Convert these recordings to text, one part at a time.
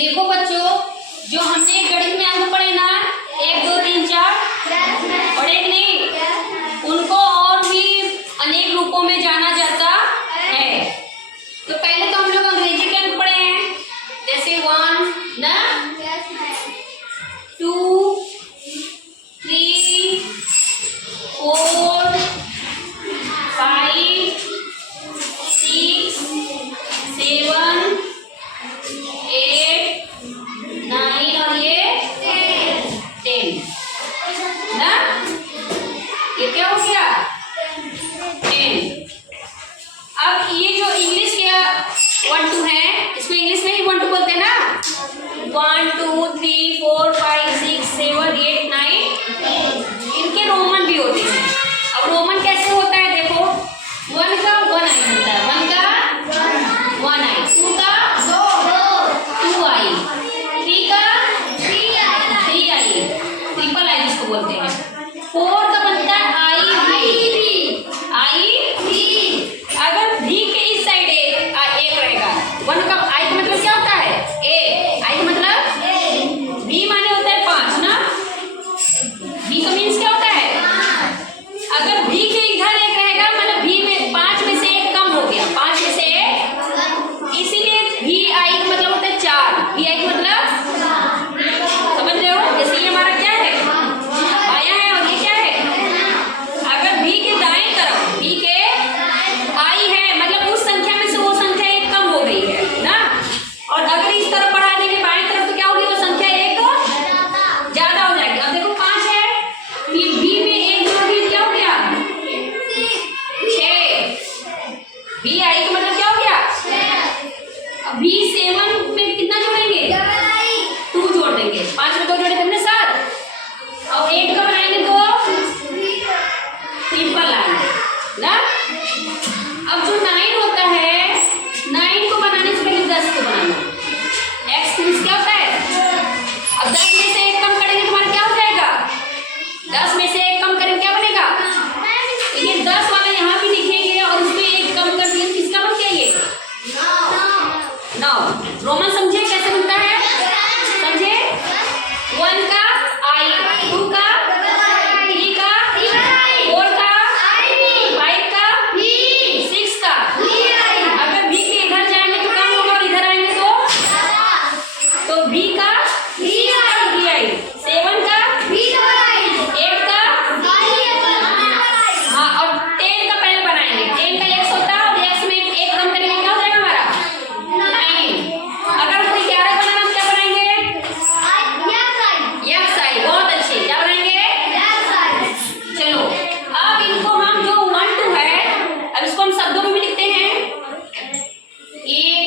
देखो बच्चों, जो हमने गणित में अंक पढ़े ना 1 2 3 4 पढ़े कि नहीं, उनको और भी अनेक रूपों में जाना जाता है। तो पहले तो हम लोग अंग्रेजी के अंक पढ़े हैं, जैसे 1 ना 2 3 4 5 6 7 8 9 और ये 10 ना, ये क्या हो गया 10। अब ये जो इंग्लिश के 1 2 है, इसको इंग्लिश में ही 1 2 बोलते हैं ना, 1 2 3 4 5 6 7 8 9, इनके रोमन भी होते हैं। अब रोमन कैसे होता है देखो, 1 का 1 आई होता है, 1 का 1 आई, 2 का 2 आई, 3 का 3 आई, ट्रिपल आई जिसको बोलते हैं। 4 का बनता है आई भी, अगर भी के इस साइड एक रहेगा, 1 का आई का मतलब क्या होता है ए, आई का मतलब भी माने होता है 5 ना, भी का मीन्स क्या होता है, अगर भी के इधर एक रहेगा मतलब भी में 5 में से एक कम हो गया, 5 में से एक, इसीलिए भी आई का मतलब होता है 4, भी आई का मतलब समझ रहे हो, इसलिए हमारा क्या है बायां है और ये क्या है, अगर भी के दाएं तरफ भी के आई है मतलब उस संख्या में से वो संख्या एक कम हो गई है ना, और अगर इस तरफ बढ़ा देंगे बाएं तरफ तो क्या होगी, वो संख्या एक ज्यादा हो जाएगी। अब देखो 5 है, फिर भी में एक जोड़ भी क्या हो गया 6, भी आई का मतलब क्या हो गया, अब भी 7 में कितना जोड़ेंगे 2 जोड़ देंगे, 5 में 2 जोड़े हमने 7, और 8 का बनाएंगे तो ट्रिपल आएंगे ना। अब जो 9 होता है, 9 को बनाने से पहले 10 को बनाना, एक्स मीन्स क्या होता है, अब 10 में से एक कम करेंगे तुम्हारा क्या हो जाएगा, 10 में से एक कम करेंगे क्या बनेगा, ये 10 वाला यहाँ भी लिखेंगे और उसमें एक कम कर दिए किसका बन गया ये 9। रोमन समझे कैसे बनता है, समझे, 1 का आई, 2 का 3 का 4 का 5 का 6 का, अगर भी के इधर जाएंगे तो कम होगा और इधर आएंगे तो भी का भी आई, 7 का 8 का, हाँ, और 10 का पहले बनाएंगे, 10 का x होता है और x में एक कम करेंगे क्या हो जाएगा हमारा 9। अगर हमको 11 बनाना हम क्या बनाएंगे x आई, बहुत अच्छे, क्या बनाएंगे, चलो अब इनको हम जो 1 2 है, अब इसको हम शब्दों में भी लिखते हैं, 1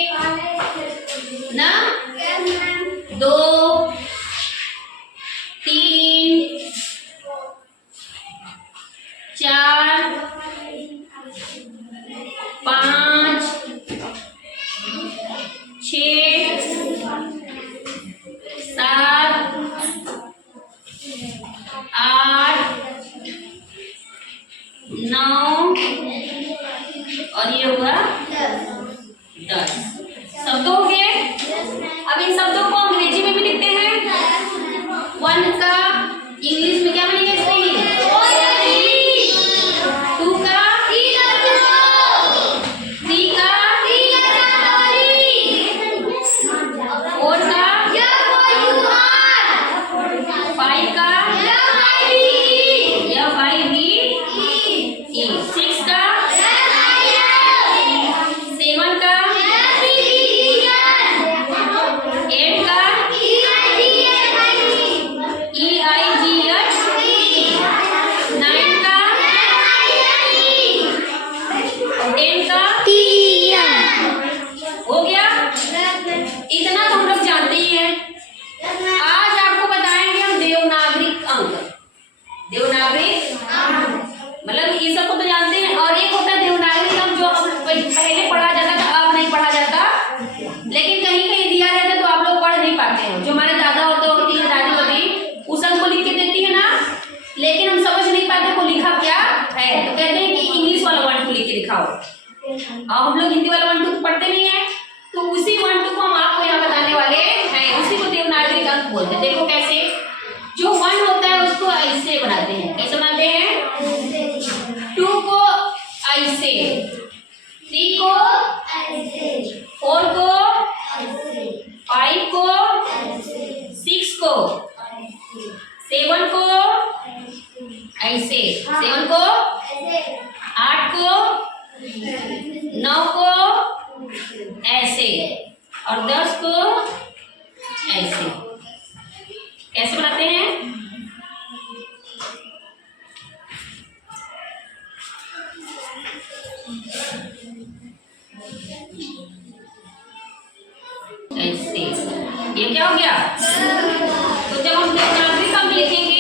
ना 2 3 4 5 6 7 8 9 और ये हुआ 10 शब्द हो गए। अब इन शब्दों को अंग्रेजी में भी लिखते हैं, 1 का इंग्लिश में क्या बनेगा स्पेलिंग, 2 का 3 का 4 का 5 का या 5 भी 6 का 7 का 8 का EIGH, 9 का 10 का हो गया। इतना तो हम लोग जानते ही हैं। आज आपको बताएंगे हम देवनागरिक अंक, देवनागरिक मतलब ये सब को तो जानते हैं, और एक होता है देवनागरिक अंक जो हम पहले पढ़ा जाता था, अब नहीं पढ़ा जाता, लेकिन कहीं कहीं दिया जाता तो आप लोग पढ़ नहीं पाते हैं। जो हमारे दादा होती है, दादी होती, उस अंक को लिख के देती है ना, लेकिन हम समझ नहीं पाते वो लिखा क्या है, तो कहते हैं कि इंग्लिश वाला 1 2 लिख के दिखाओ। अब हम लोग हिंदी वाला 1 2 पढ़ते नहीं है, तो उसी 1 2 को हम आपको यहाँ बताने वाले हैं। ऐसे, और 10 को ऐसे। कैसे बनाते हैं? ऐसे। ये क्या हो गया? तो जब हम देवनागरी का लिखेंगे